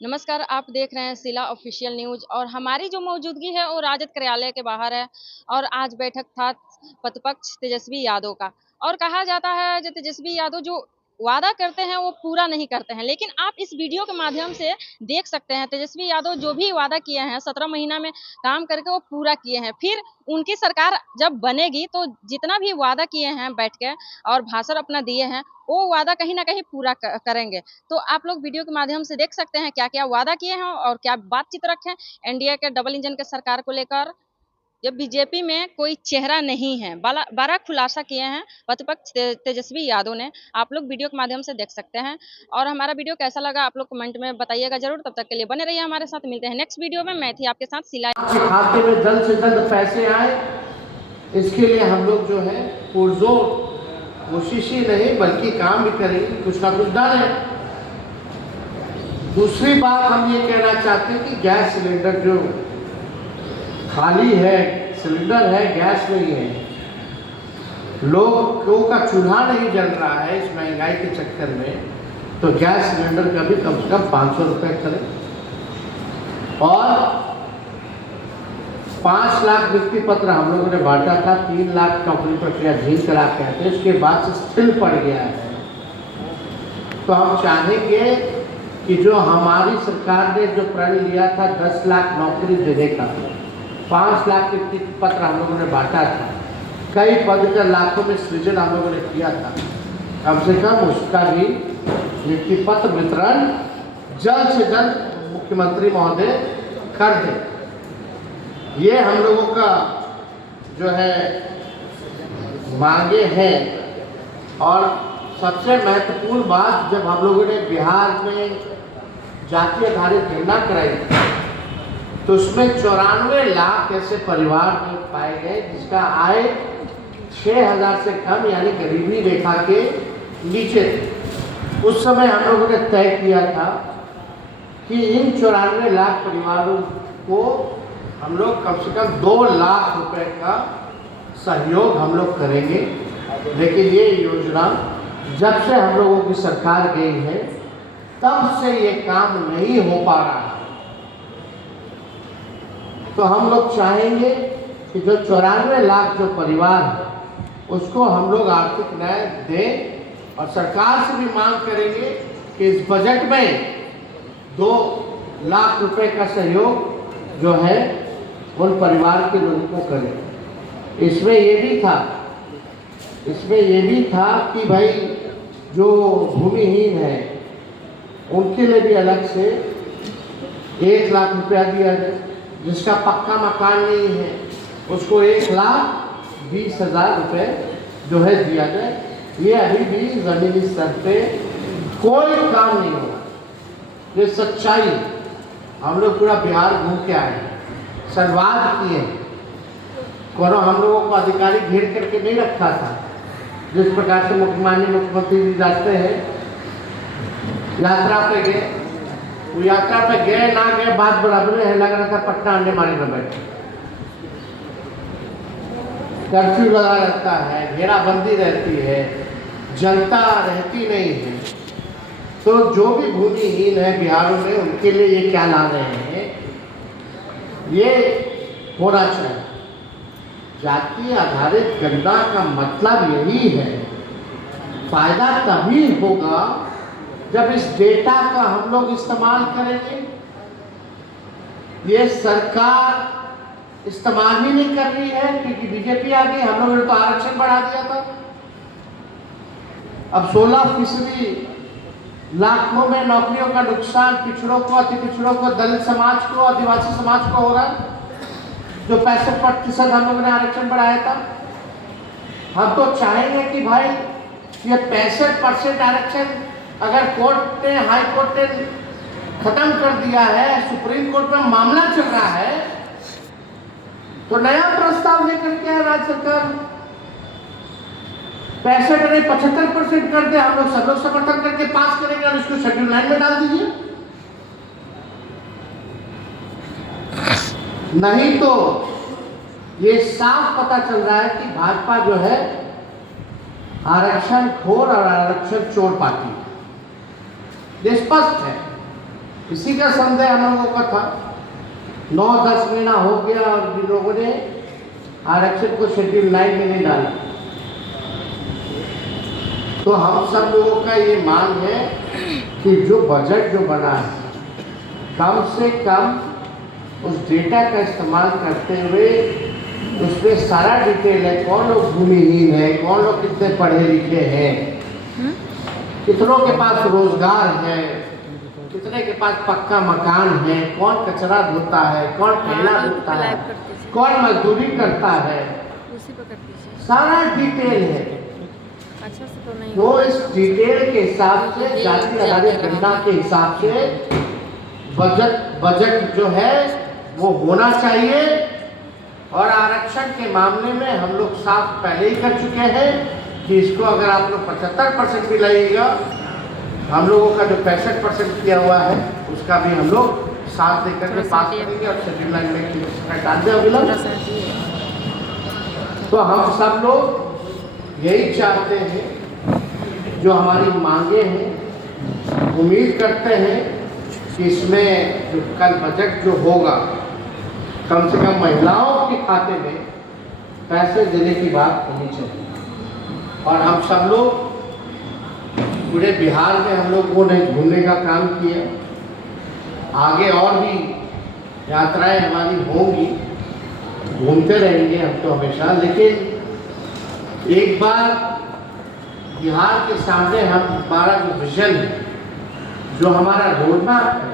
नमस्कार, आप देख रहे हैं शीला ऑफिशियल न्यूज़ और हमारी जो मौजूदगी है वो राजद कार्यालय के बाहर है और आज बैठक था प्रतिपक्ष तेजस्वी यादव का। और कहा जाता है जो तेजस्वी यादव जो वादा करते हैं वो पूरा नहीं करते हैं, लेकिन आप इस वीडियो के माध्यम से देख सकते हैं तेजस्वी यादव जो भी वादा किए हैं 17 महीना में काम करके वो पूरा किए हैं। फिर उनकी सरकार जब बनेगी तो जितना भी वादा किए हैं बैठ के और भाषण अपना दिए हैं वो वादा कहीं ना कहीं पूरा करेंगे। तो आप लोग वीडियो के माध्यम से देख सकते हैं क्या-क्या वादा किए हैं और क्या बातचीत रखे एनडीए के डबल इंजन के सरकार को लेकर। जब बीजेपी में कोई चेहरा नहीं है, बड़ा खुलासा किए हैं प्रतिपक्ष तेजस्वी यादव ने। आप लोग वीडियो के माध्यम से देख सकते हैं और हमारा वीडियो कैसा लगा आप लोग कमेंट में बताइएगा जरूर। तब तक के लिए बने रहिए हमारे साथ, मिलते हैं नेक्स्ट वीडियो में। मैं थी आपके साथ शीला। खाते में जल्द से जल्द पैसे आए, इसके लिए हम लोग जो है पुरजोर कोशिश ही नहीं बल्कि काम भी करेंगे, कुछ ना कुछ डालें। दूसरी बात हम ये कहना चाहते हैं कि गैस सिलेंडर जो खाली है, सिलेंडर है, गैस नहीं है, लोगों का चूल्हा नहीं जल रहा है इस महंगाई के चक्कर में, तो गैस सिलेंडर का भी कम से कम 500 रुपये करें। और 5 लाख नियुक्ति पत्र हम लोगों ने बांटा था, 3 लाख कंपनी प्रक्रिया झील करा के थे, उसके बाद से स्थिर पड़ गया है। तो हम चाहेंगे कि जो हमारी सरकार ने जो प्रण लिया था 10 लाख नौकरी देने का, 5 लाख नियुक्ति पत्र हम लोगों ने बांटा था, कई पद का लाखों में सृजन हम लोगों ने किया था, कम से कम उसका भी नियुक्ति पत्र वितरण जल्द से जल्द मुख्यमंत्री महोदय कर दें। ये हम लोगों का जो है मांगे हैं। और सबसे महत्वपूर्ण बात, जब हम लोगों ने बिहार में जाति आधारित गणना कराई तो उसमें 94 लाख ऐसे परिवार पाए गए जिसका आय 6,000 से कम यानी गरीबी रेखा के नीचे थे। उस समय हम लोगों ने तय किया था कि इन 94 लाख परिवारों को हम लोग कम से कम 2 लाख रुपए का सहयोग हम लोग करेंगे। लेकिन ये योजना जब से हम लोगों की सरकार गई है तब से ये काम नहीं हो पा रहा है। तो हम लोग चाहेंगे कि जो 94 लाख जो परिवार है उसको हम लोग आर्थिक न्याय दें और सरकार से भी मांग करेंगे कि इस बजट में 2 लाख रुपए का सहयोग जो है उन परिवार के लोगों को करें। इसमें ये भी था कि भाई जो भूमिहीन है उनके लिए भी अलग से 1 लाख रुपया दिया जाए, जिसका पक्का मकान नहीं है उसको 1,20,000 रुपये जो है दिया जाए। ये अभी भी ज़मीनी स्तर पे कोई काम नहीं हो रहा। ये सच्चाई, हम लोग पूरा बिहार घूम के आए हैं, संवाद किए, कोनो हम लोगों को अधिकारी घेर करके नहीं रखा था। जिस प्रकार से माननीय मुख्यमंत्री जी जाते हैं, यात्रा पे गए, वो यात्रा पे गए ना गए बात बराबर है, लग रहा था पटना अंडे मारे में बैठे। कर्फ्यू लगा रहता है, घेराबंदी रहती है, जनता रहती नहीं है। तो जो भी भूमिहीन है बिहार में उनके लिए ये क्या ला रहे हैं, ये होना चाहिए। जाति आधारित गणना का मतलब यही है, फायदा तभी होगा जब इस डेटा का हम लोग इस्तेमाल करेंगे। ये सरकार इस्तेमाल ही नहीं कर रही है क्योंकि बीजेपी आ गई। हम लोगों ने तो आरक्षण बढ़ा दिया था, अब 16% लाखों में नौकरियों का नुकसान पिछड़ों को, अति पिछड़ों को, दलित समाज को, आदिवासी समाज को हो रहा है। जो 65% हम लोगों ने आरक्षण बढ़ाया था, हम तो चाहेंगे कि भाई ये 65% आरक्षण अगर कोर्ट ने, हाई कोर्ट ने खत्म कर दिया है, सुप्रीम कोर्ट में मामला चल रहा है, तो नया प्रस्ताव लेकर के आए राज्य सरकार। 65 नहीं 75% कर दे, हम लोग सब लोग समर्थन करके पास करेंगे और इसको शेड्यूल 9 में डाल दीजिए। नहीं तो ये साफ पता चल रहा है कि भाजपा जो है आरक्षण खोर और आरक्षण चोर पार्टी है, ये स्पष्ट है। इसी का संदेह हम लोगों का था। 9-10 महीना हो गया और जिन लोगों ने आरक्षण को शेड्यूल 9 में नहीं डाला। तो हम सब लोगों का ये मांग है कि जो बजट जो बना है कम से कम उस डेटा का इस्तेमाल करते हुए उसमें सारा डिटेल है, कौन लोग भूमिहीन है, कौन लोग कितने पढ़े लिखे हैं, कितनों के पास रोजगार है, कितने के पास पक्का मकान है, कौन कचरा धोता है, कौन ठेला धोता है, कौन मजदूरी करता है, सारा डिटेल है। अच्छा से तो नहीं तो इस डिटेल के हिसाब से, जाति आधारित गणना के हिसाब से बजट जो है वो होना चाहिए। और आरक्षण के मामले में हम लोग साफ पहले ही कर चुके हैं कि इसको अगर आप लोग 75% भी लगेगा, हम लोगों का जो 65% किया हुआ है उसका भी हम लोग साथ देकर के पास करेंगे और शेड्यूल लाइन में डाल दें। तो हम सब लोग यही चाहते हैं, जो हमारी मांगे हैं, उम्मीद करते हैं कि इसमें जो कल बजट जो होगा कम से कम महिलाओं के खाते में पैसे देने की बात होनी चाहिए। और हम सब लोग पूरे बिहार में हम लोगों ने घूमने का काम किया, आगे और भी यात्राएं हमारी होंगी, घूमते रहेंगे हम तो हमेशा। लेकिन एक बार बिहार के सामने हमारा जो विजन है, जो हमारा रोड मैप है,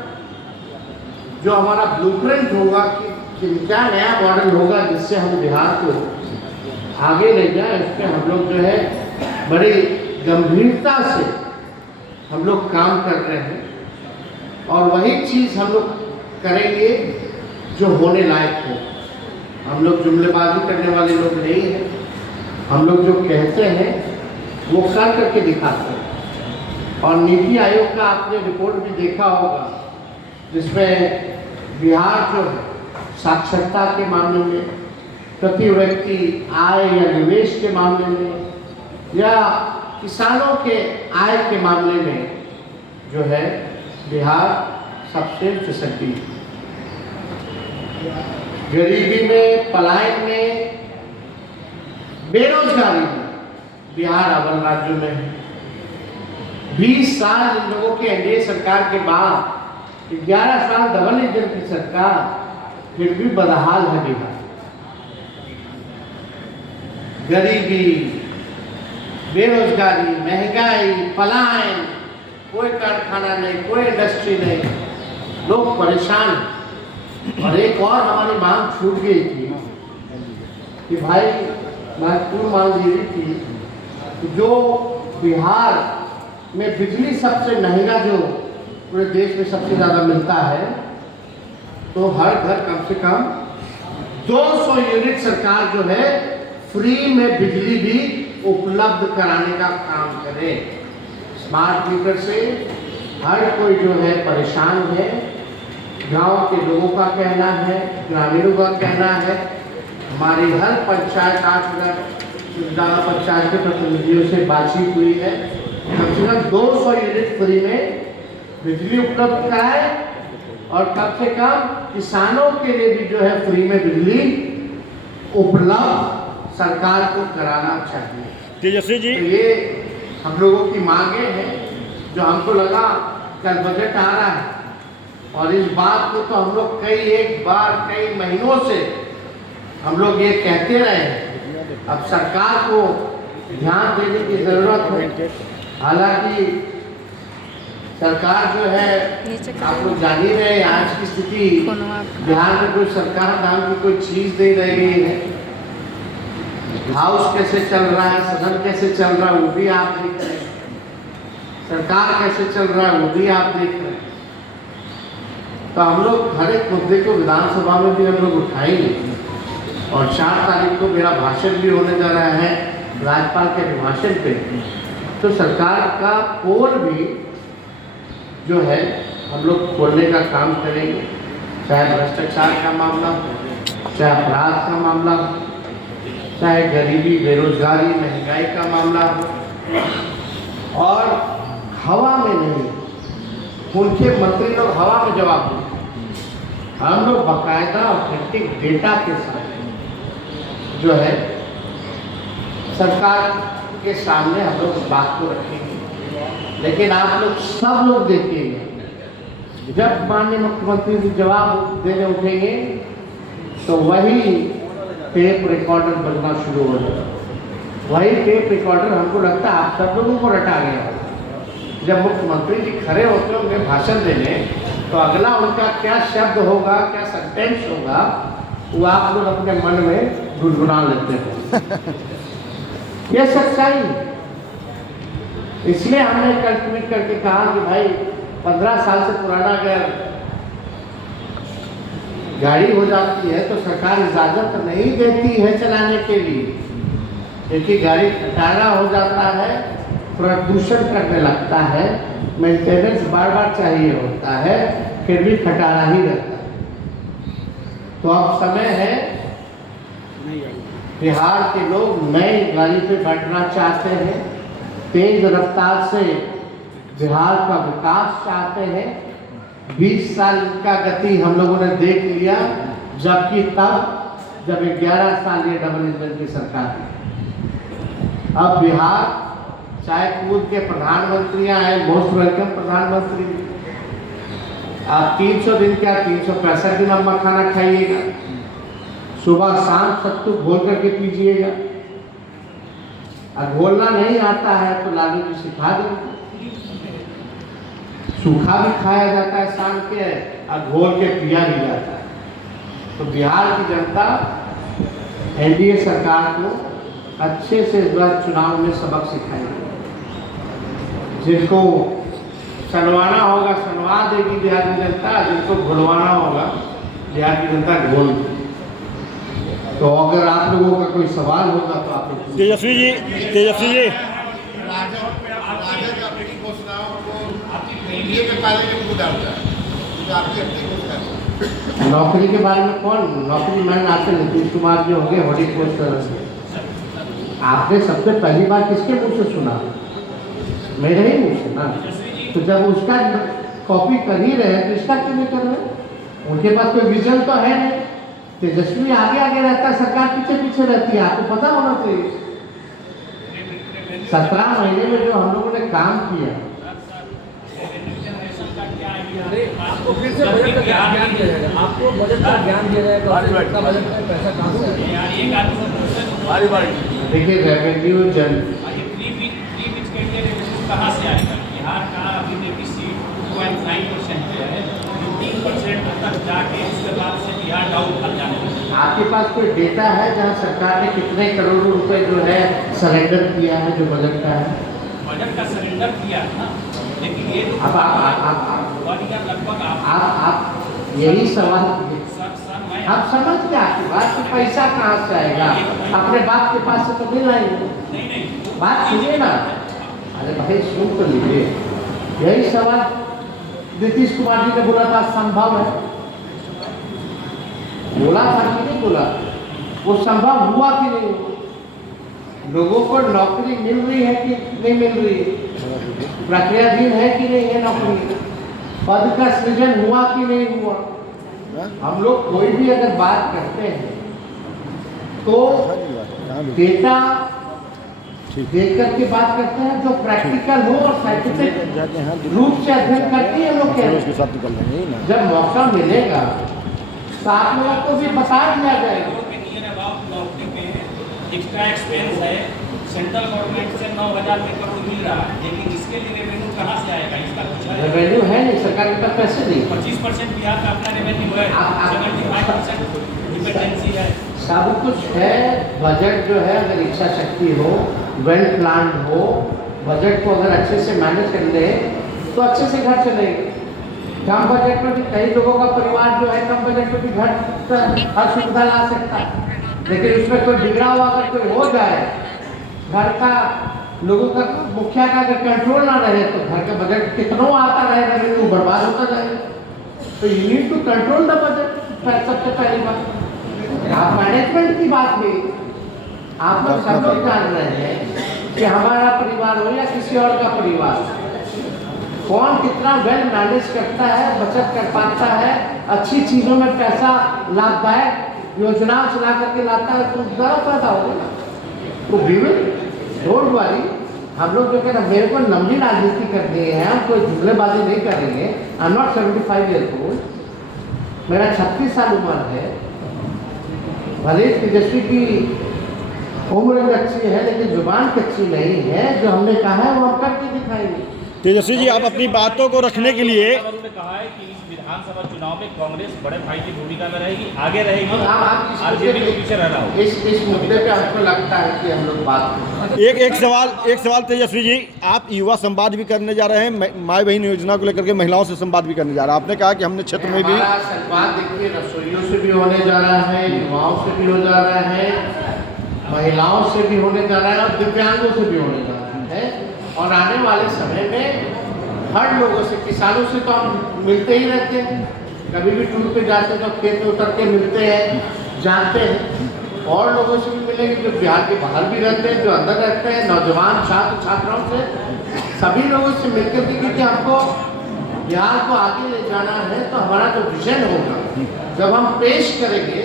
जो हमारा ब्लूप्रिंट होगा कि क्या नया मॉडल होगा जिससे हम बिहार को आगे ले जाए, उस पर हम लोग जो है बड़ी गंभीरता से हम लोग काम कर रहे हैं। और वही चीज़ हम लोग करेंगे जो होने लायक हो। हम लोग जुमलेबाजी करने वाले लोग नहीं हैं। हम लोग जो कहते हैं वो कर करके दिखाते हैं। और नीति आयोग का आपने रिपोर्ट भी देखा होगा, जिसमें बिहार जो है साक्षरता के मामले में, प्रति व्यक्ति आय या निवेश के मामले में, या किसानों के आय के मामले में जो है बिहार सबसे फिसलती है। गरीबी में, पलायन में, बेरोजगारी में बिहार अव्वल राज्यों में है। 20 साल इन लोगों के एनडीए सरकार के बाद 11 साल डबल इंजन की सरकार, फिर भी बदहाल है बिहार। गरीबी, बेरोजगारी, महंगाई, पलायन, कोई कारखाना नहीं, कोई इंडस्ट्री नहीं, लोग परेशान। और एक और हमारी मांग छूट गई थी कि भाई महत्वपूर्ण मांग ये थी कि जो बिहार में बिजली सबसे महंगा जो पूरे देश में सबसे ज़्यादा मिलता है, तो हर घर कम से कम 200 यूनिट सरकार जो है फ्री में बिजली भी उपलब्ध कराने का काम करे। स्मार्ट मीटर से हर कोई जो है परेशान है। गांव के लोगों का कहना है, ग्रामीणों का कहना है। हमारी हर पंचायत, 8 ज़्यादा पंचायत के प्रतिनिधियों से बातचीत हुई है, कम से कम 200 यूनिट फ्री में बिजली उपलब्ध कराए। और कम से कम किसानों के लिए भी जो है फ्री में बिजली उपलब्ध सरकार को कराना चाहिए। तेजस्वी जी, तो ये हम लोगों की मांगे हैं, जो हमको लगा कल बजट आ रहा है और इस बात को तो हम लोग कई महीनों से हम लोग ये कहते रहे हैं। अब सरकार को ध्यान देने की जरूरत है। हालांकि सरकार जो है, आप लोग जान ही रहे हैं आज की स्थिति बिहार में, कोई सरकार नाम की कोई चीज नहीं रह गई है। हाउस कैसे चल रहा है, सदन कैसे चल रहा है वो भी आप देख रहे हैं, सरकार कैसे चल रहा है वो भी आप देख रहे हैं। तो हम लोग हर एक मुद्दे को विधानसभा में भी हम लोग उठाएंगे। और 4 तारीख को मेरा भाषण भी होने जा रहा है राज्यपाल के अभिभाषण पे। तो सरकार का पोल भी जो है हम लोग खोलने का काम करेंगे, चाहे भ्रष्टाचार का मामला हो, चाहे अपराध का मामला हो, चाहे गरीबी, बेरोजगारी, महंगाई का मामला हो। और हवा में नहीं, उनके मंत्री लोग हवा में जवाब देते। हम लोग बाकायदा ऑथेंटिक डेटा के साथ जो है सरकार के सामने हम लोग इस बात को रखेंगे। लेकिन आप लोग सब लोग देखिएगा, जब माननीय मुख्यमंत्री जी जवाब देने उठेंगे तो वही टेप रिकॉर्डर बजना शुरू हो जाएगा। वही टेप रिकॉर्डर हमको लगता है आप सब लोगों को रटा गया होगा। जब मुख्यमंत्री जी खड़े होते होंगे भाषण देने, तो अगला उनका क्या शब्द होगा, क्या सेंटेंस होगा, वो आप लोग अपने मन में गुनगुना लेते हैं। ये सच्चाई है। इसलिए हमने कल ट्वीट करके कहा कि भाई 15 साल से पुराना अगर गाड़ी हो जाती है तो सरकार इजाजत नहीं देती है चलाने के लिए, क्योंकि गाड़ी खटारा हो जाता है, प्रदूषण करने लगता है, मेंटेनेंस बार बार चाहिए होता है, फिर भी खटारा ही रहता है। तो अब समय है, बिहार के लोग नई गाड़ी पे बैठना चाहते हैं, तेज रफ्तार से बिहार का विकास चाहते हैं। 20 साल का गति हम लोगों ने देख लिया, जबकि तब जब 11 साल ये डबल इंजन की सरकार थी। अब बिहार चाहे पूर्व के प्रधानमंत्री आए, मोस्ट वेलकम प्रधानमंत्री, आप 300 दिन क्या 365 दिन आप मखाना खाइएगा, सुबह शाम सत्तू घोल करके पीजिएगा। अब घोलना नहीं आता है तो लालू जी सिखा देंगे। सूखा भी खाया जाता है शाम के, और घोल के पिया भी जाता है। तो बिहार की जनता एनडीए सरकार को अच्छे से इस बार चुनाव में सबक सिखाएगी। जिनको सनवाना होगा सनवा देगी बिहार की जनता, जिनको घुलवाना होगा बिहार की जनता घोल देगी। तो अगर आप लोगों का कोई सवाल होगा तो आप लोग तेजस्वी जी नौकरी के बारे में कौन नौकरी मैंने आपसे नीतीश कुमार जो होंगे होर्डिंग पोस्ट आपने सबसे पहली बार किसके मुंह से सुना? मेरे ही मुंह से ना। तो जब उसका कॉपी कर ही रहे तो इसका क्यों नहीं कर रहे? उनके पास कोई विजन तो है नहीं। तेजस्वी आगे आगे रहता है, सरकार पीछे पीछे रहती है, आपको पता होना चाहिए। 17 महीने में जो हम लोगों ने काम किया, आपको फिर से बजट का ज्ञान दिया जाएगा, आपको बजट का ज्ञान दिया जाएगा, बजट में पैसा कहाँ से आएगा? देखिए रेवेन्यू जन कहाँ से आएगा? बिहार का अभी डेफिसिट 2.9% है, जो 3% तक जाके उसके बाद से बिहार डाउन कर जाने लगा। आपके पास कोई डेटा है जहाँ सरकार ने कितने करोड़ रुपए जो है सरेंडर किया है जो बजट का है? बजट का सरेंडर किया है ना, लेकिन ये तो अब लगभग आप यही सवाल आप समझ गए आपकी बात कि पैसा कहाँ से आएगा? अपने बाप के पास से तो नहीं लाएंगे। बात सुनिए ना, अरे भाई सुन तो लीजिए। यही सवाल नीतीश कुमार जी ने बोला था, संभव है, बोला था कि नहीं बोला? वो संभव हुआ कि नहीं हुआ? लोगों को नौकरी मिल रही है कि नहीं मिल रही है? प्रक्रियाधीन है कि नहीं है नौकरी? पद का सृजन हुआ कि नहीं हुआ? हम लोग कोई भी अगर बात करते हैं तो डेटा देख करके बात करते हैं जो प्रैक्टिकल हो और साइंटिफिक रूप से अध्ययन करती है लोग कहते। जब मौका मिलेगा तो आप लोगों को भी बता दिया जाएगा। एक्स्ट्रा एक्सपेंस है, सेंट्रल गवर्नमेंट से 9,000 करोड़ मिल रहा है, लेकिन इसके लिए रेवेन्यू कहाँ से आएगा? इसका कुछ है? रेवेन्यू है नहीं, सरकार के पास पैसे नहीं। 25% बिहार का अपना रेवेन्यू है, 75% डिपेंडेंसी है। सब कुछ है। बजट जो है अगर इच्छा शक्ति हो, वेल प्लान हो, बजट को अगर अच्छे से मैनेज कर ले तो अच्छे से घर चलेगा। कम बजट में भी कई लोगों का परिवार जो है कम बजट में भी घर हर सुविधा ला सकता है, लेकिन उसमें कोई बिगड़ा हुआ अगर कोई हो जाए, घर का लोगों का मुखिया का अगर कंट्रोल ना रहे तो घर का बजट कितना आता रहेगा लेकिन वो बर्बाद होता जाएगा। तो you need to control the budget. सबसे पहली बात आप मैनेजमेंट की बात हुई। आप लोग सब लोग जान रहे हैं कि हमारा परिवार हो या किसी और का परिवार, कौन कितना वेल मैनेज करता है, बचत कर पाता है, अच्छी चीज़ों में पैसा लाभदायक योजना चला करके लाता है, तो ज़्यादा फायदा होगा ना। तो वी विल डोंट वरी, हम लोग जो कहना मेरे को लंबी राजनीति करनी है, हम कोई जुमलेबाजी नहीं करेंगे। I am not 75 years old, मेरा 36 साल उम्र है। भले तेजस्वी की उम्र अच्छी है लेकिन जुबान कच्ची नहीं है। जो हमने कहा है वो हम करके दिखाएंगे। तेजस्वी जी, आप अपनी बातों को रखने के लिए उन्होंने कहा है कि इस विधानसभा चुनाव में कांग्रेस बड़े भाई की भूमिका में रहेगी, आगे रहेगी, आरजेडी के पीछे रहना होगा। इस मुद्दे पे हमको लगता है कि हम लोग बात करें। एक सवाल तेजस्वी जी, आप युवा संवाद भी करने जा रहे हैं, माई बहन योजना को लेकर के महिलाओं से संवाद भी करने जा रहे हैं। आपने कहा कि हमने क्षेत्र में भी हमारा संवाद देखिए रसोइयों से भी होने जा रहा है, युवाओं से भी हो जा रहा है, महिलाओं से भी होने जा रहा है और दिव्यांगों से भी होने जा रहा है। और आने वाले समय में हर लोगों से, किसानों से तो हम मिलते ही रहते हैं, कभी भी टूर पे जाते हैं तो खेत में उतर के मिलते हैं, जानते हैं। और लोगों से भी मिलेंगे जो बिहार के बाहर भी रहते हैं, जो अंदर रहते हैं, नौजवान छात्र छात्राओं से, सभी लोगों से मिलकर के, क्योंकि हमको बिहार को आगे ले जाना है। तो हमारा जो विजन होगा जब हम पेश करेंगे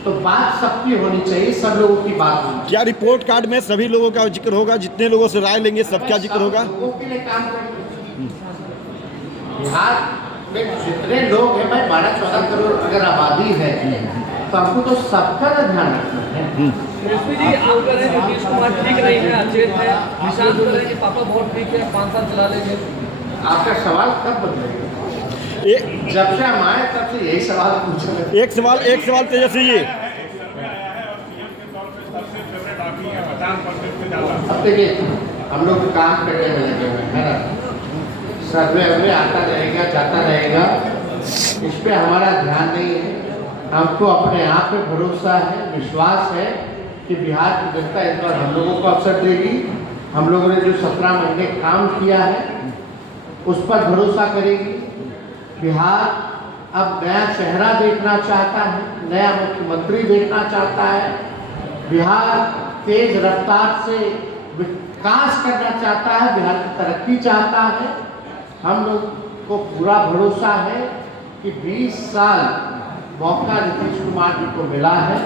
तो बात सबकी होनी चाहिए, सब लोगों की बात होनी चाहिए। क्या रिपोर्ट कार्ड में सभी लोगों का जिक्र होगा? जितने लोगों से राय लेंगे सबका जिक्र होगा? लोगों के लिए काम करेंगे। बिहार में जितने लोग हैं भाई, 12-14 करोड़ अगर आबादी है तो हमको तो सबका ध्यान रखना है। तेजस्वी जी, आप कह रहे हैं नीतीश कुमार ठीक नहीं है, अचेत है, निशांत बोल रहे हैं कि पापा बहुत ठीक है, 5 साल चला लेंगे। आपका सवाल कब बदलेगा? जब से हम आए तब से यही सवाल पूछ रहे हैं। एक सवाल तेजस्वी जी, अब देखिए हम लोग काम करने में लगे हुए हैं ना, सर्वे अभी आता रहेगा, जाता रहेगा, इस पे हमारा ध्यान नहीं है। हमको अपने आप पे भरोसा है, विश्वास है कि बिहार की जनता इस बार हम लोगों को अवसर देगी। हम लोगों ने जो 17 महीने काम किया है उस पर भरोसा करेगी। बिहार अब नया चेहरा देखना चाहता है, नया मुख्यमंत्री देखना चाहता है। बिहार तेज रफ्तार से विकास करना चाहता है, बिहार की तरक्की चाहता है। हम लोग को पूरा भरोसा है कि 20 साल मौका नीतीश कुमार जी को मिला है।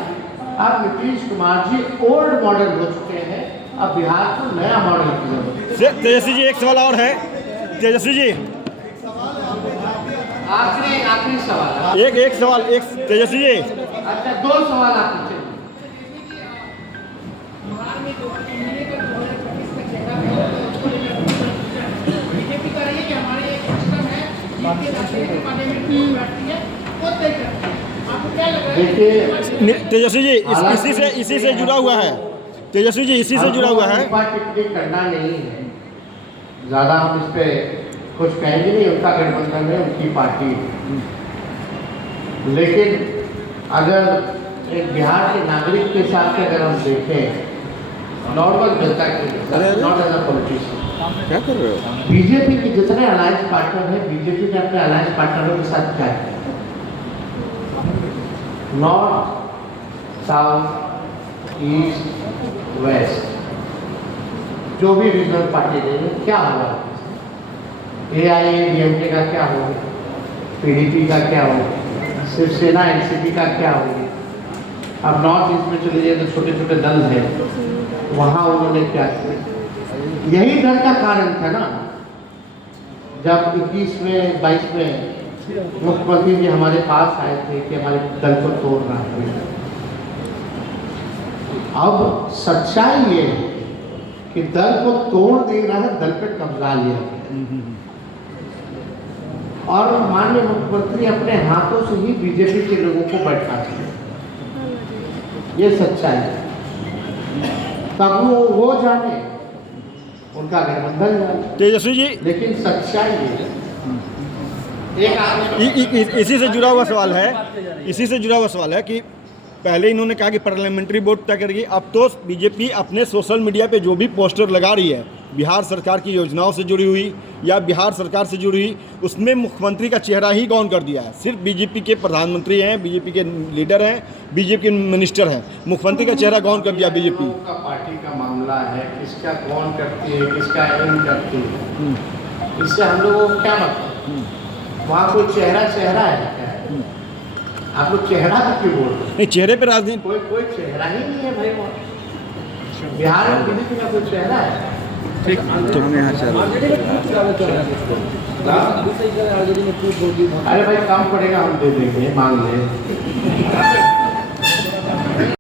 अब नीतीश कुमार जी ओल्ड मॉडल हो चुके हैं, अब बिहार को नया मॉडल की जरूरत है। तेजस्वी जी, एक सवाल और है। तेजस्वी जी, आखिरी सवाल एक सवाल तेजस्वी जी, अच्छा 2 सवाल आप पूछे। देखिए तेजस्वी जी, इसी से जुड़ा हुआ है। तेजस्वी जी, इसी से जुड़ा हुआ है। टिप्पणी करना नहीं है, ज़्यादा हम इस पे कुछ कहेंगे नहीं। उनका गठबंधन है, उनकी पार्टी है। लेकिन अगर एक बिहार के नागरिक के हिसाब से अगर हम देखें, नॉर्मल जनता के, नॉट एज अ पॉलिटिशियन, क्या कर रहे हो? बीजेपी के जितने अलायंस पार्टनर हैं, बीजेपी ने अपने अलायंस पार्टनरों के साथ क्या किया? नॉर्थ, साउथ, ईस्ट, वेस्ट, जो भी रीजनल पार्टी रही, क्या हुआ? AIADMK का क्या होगा, PDP का क्या होगा, शिवसेना NCP का क्या होगा? अब नॉर्थ ईस्ट में चले जाए तो छोटे छोटे दल हैं, वहाँ उन्होंने क्या किया? यही डर का कारण था ना, जब 21 में 22 में मुख्यमंत्री जी हमारे पास आए थे कि हमारे दल को तोड़ना है। अब सच्चाई ये है कि दल को तोड़ देना है, दल पे कब्जा लिया है। और माननीय मुख्यमंत्री अपने हाथों से ही बीजेपी के लोगों को बैठाते हैं, ये सच्चाई है। तब वो जाने, उनका गठबंधन जाने। तेजस्वी जी, लेकिन सच्चाई ये इसी से जुड़ा हुआ सवाल है कि पहले इन्होंने कहा कि पार्लियामेंट्री बोर्ड तय करेगी, अब तो बीजेपी अपने सोशल मीडिया पे जो भी पोस्टर लगा रही है बिहार सरकार की योजनाओं से जुड़ी हुई या बिहार सरकार से जुड़ी हुई, उसमें मुख्यमंत्री का चेहरा ही गौन कर दिया है। सिर्फ बीजेपी के प्रधानमंत्री हैं, बीजेपी के लीडर हैं, बीजेपी के मिनिस्टर हैं, मुख्यमंत्री का चेहरा गौन कर दिया बीजेपी का। पार्टी का मामला है, किसका कौन करती है, किसका इन करती है। इससे हम लोगों को क्या मतलब? वहाँ कोई चेहरा है क्या? आप लोग चेहरा भी क्यों बोल रहे हैं? नहीं, चेहरे पे राजनीति कोई चेहरा ही नहीं है भाई वहाँ। बिहार में बीजेपी का कोई चेहरा है? तो हम यहाँ से आरजेडी में खूब चुनाव चल रहा है इसको। अभी सही कर आरजेडी में खूब वोट दी। अरे भाई कम पड़ेगा हम दे देंगे, मांग ले।